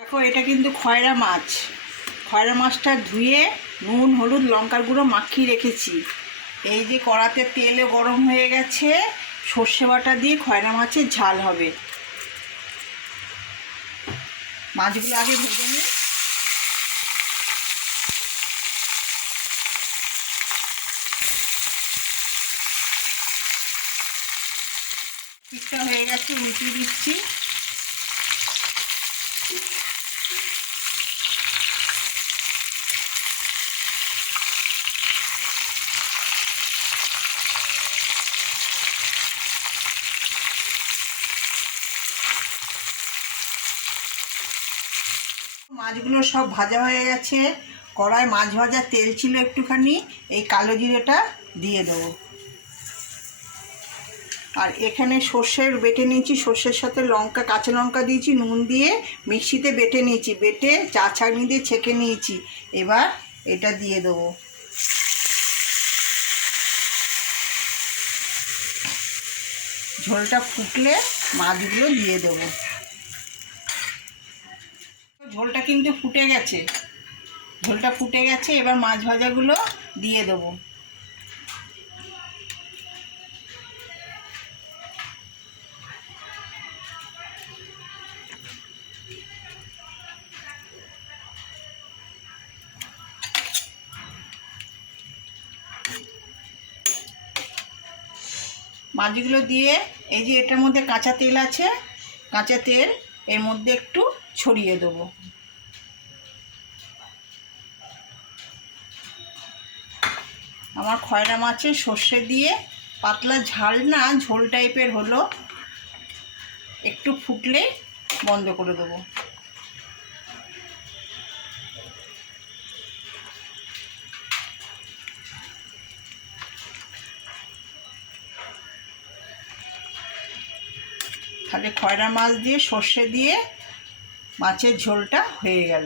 দেখো এটা কিন্তু খয়রা মাছ। খয়রা মাছটা ধুয়ে নুন হলুদ লঙ্কার গুঁড়ো মাখিয়ে রেখেছি। এই যে কড়াতে তেলে গরম হয়ে গেছে, সর্ষে বাটা দিয়ে খয়রা মাছের ঝাল হবে। মাছগুলো আগে ভেজে নিই। পিঠটা হয়ে গেছে, উল্টিয়ে দিচ্ছি। মাছগুলো সব ভাজা হয়ে গেছে। কড়ায় মাছ ভাজা তেল ছিল একটুখানি, এই কালো জিরেটা দিয়ে দেবো। আর এখানে সর্ষের বেটে নিয়েছি, সর্ষের সাথে লঙ্কা কাঁচা লঙ্কা দিয়েছি, নুন দিয়ে মিক্সিতে বেটে নিয়েছি, বেটে চা ছাঁকনি দিয়ে ছেঁকে নিয়েছি। এবার এটা দিয়ে দেবো। ঝোলটা ফুটলে মাছগুলো দিয়ে দেবো। ঝোলটা কিন্তু ফুটে গেছে, ঝোলটা ফুটে গেছে। এবার মাছ ভাজাগুলো দিয়ে দেবো। মাছগুলো দিয়ে এই যে এটার মধ্যে কাঁচা তেল আছে, কাঁচা তেল এর মধ্যে একটু ছড়িয়ে দেবো। আমার খয়রা মাছে সর্ষে দিয়ে পাতলা ঝাল না, ঝোল টাইপের হলো। একটু ফুটলে বন্ধ করে দেবো। তাহলে খয়রা মাছ দিয়ে সর্ষে দিয়ে মাছের ঝোলটা হয়ে গেল।